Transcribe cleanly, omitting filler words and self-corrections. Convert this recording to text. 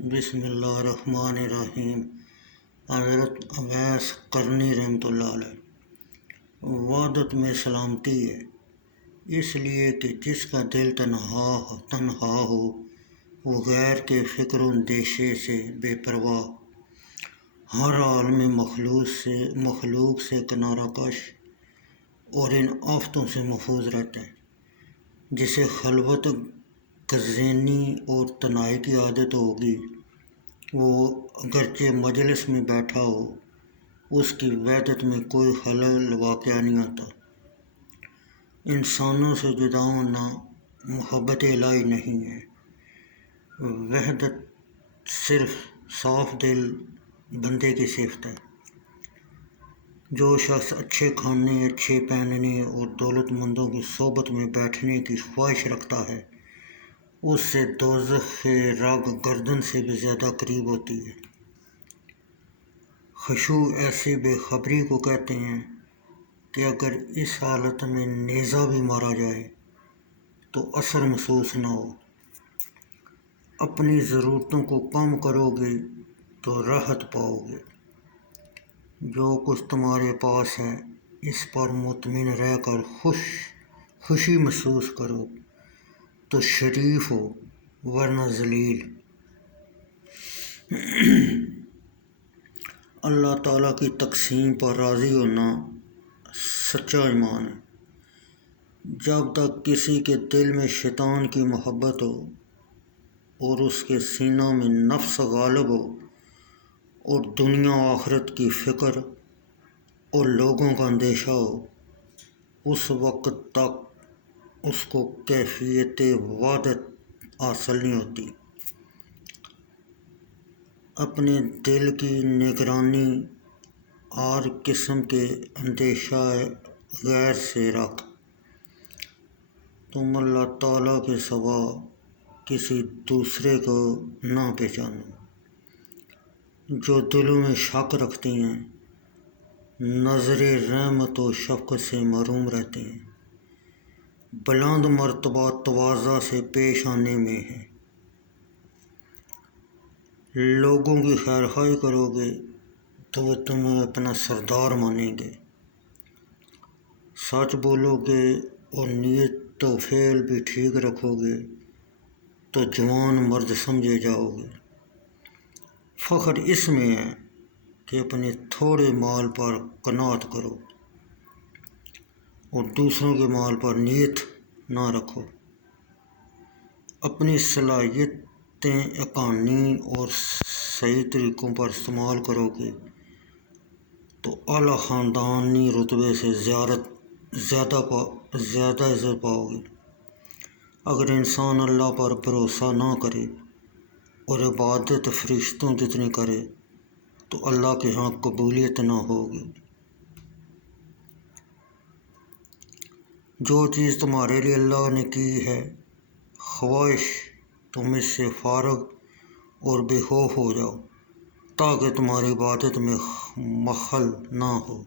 بسم اللہ الرحمن الرحیم۔ حضرت اویس قرنی رحمۃ اللہ علیہ۔ وحدت میں سلامتی ہے، اس لیے کہ جس کا دل تنہا ہو وہ غیر کے فکر و اندیشے سے بے پرواہ، ہر عالم مخلوق سے کنارہ کش اور ان آفتوں سے محفوظ رہتا ہے۔ جسے خلوت گزینی اور تنہائی کی عادت ہوگی، وہ اگرچہ مجلس میں بیٹھا ہو، اس کی وحدت میں کوئی خلل واقع نہیں آتا۔ انسانوں سے جدا ہونا محبت الہی نہیں ہے، وحدت صرف صاف دل بندے کی صفت ہے۔ جو شخص اچھے کھانے، اچھے پہننے اور دولت مندوں کی صحبت میں بیٹھنے کی خواہش رکھتا ہے، اس سے دوزخ کے رگ گردن سے بھی زیادہ قریب ہوتی ہے۔ خشوع ایسی بے خبری کو کہتے ہیں کہ اگر اس حالت میں نیزہ بھی مارا جائے تو اثر محسوس نہ ہو۔ اپنی ضرورتوں کو کم کرو گے تو راحت پاؤ گے۔ جو کچھ تمہارے پاس ہے اس پر مطمئن رہ کر خوشی محسوس کرو تو شریف ہو، ورنہ ذلیل۔ اللہ تعالیٰ کی تقسیم پر راضی ہونا سچا ایمان ہے۔ جب تک کسی کے دل میں شیطان کی محبت ہو اور اس کے سینہ میں نفس غالب ہو اور دنیا و آخرت کی فکر اور لوگوں کا اندیشہ ہو، اس وقت تک اس کو کیفیت وحدت حاصل نہیں ہوتی۔ اپنے دل کی نگرانی ہر قسم کے اندیشہ غیر سے رکھ۔ تم اللہ تعالیٰ کے سوا کسی دوسرے کو نہ پہچانو۔ جو دلوں میں شک رکھتے ہیں نظر رحمت و شفقت سے محروم رہتے ہیں۔ بلند مرتبہ تواضع سے پیش آنے میں ہے۔ لوگوں کی خیر خواہی کرو گے تو وہ تمہیں اپنا سردار مانیں گے۔ سچ بولو گے اور نیت و فعل بھی ٹھیک رکھو گے تو جوان مرد سمجھے جاؤ گے۔ فخر اس میں ہے کہ اپنے تھوڑے مال پر قناعت کرو اور دوسروں کے مال پر نیت نہ رکھو۔ اپنی صلاحیتیں حقانی اور صحیح طریقوں پر استعمال کرو گے تو اعلیٰ خاندانی رتبے سے زیادہ عزت پاؤ گے۔ اگر انسان اللہ پر بھروسہ نہ کرے اور عبادت فرشتوں جتنی کرے تو اللہ کے ہاں قبولیت نہ ہوگی۔ جو چیز تمہارے لیے اللہ نے کی ہے، خواہش تم اس سے فارغ اور بے خوف ہو جاؤ تاکہ تمہاری عبادت میں مخل نہ ہو۔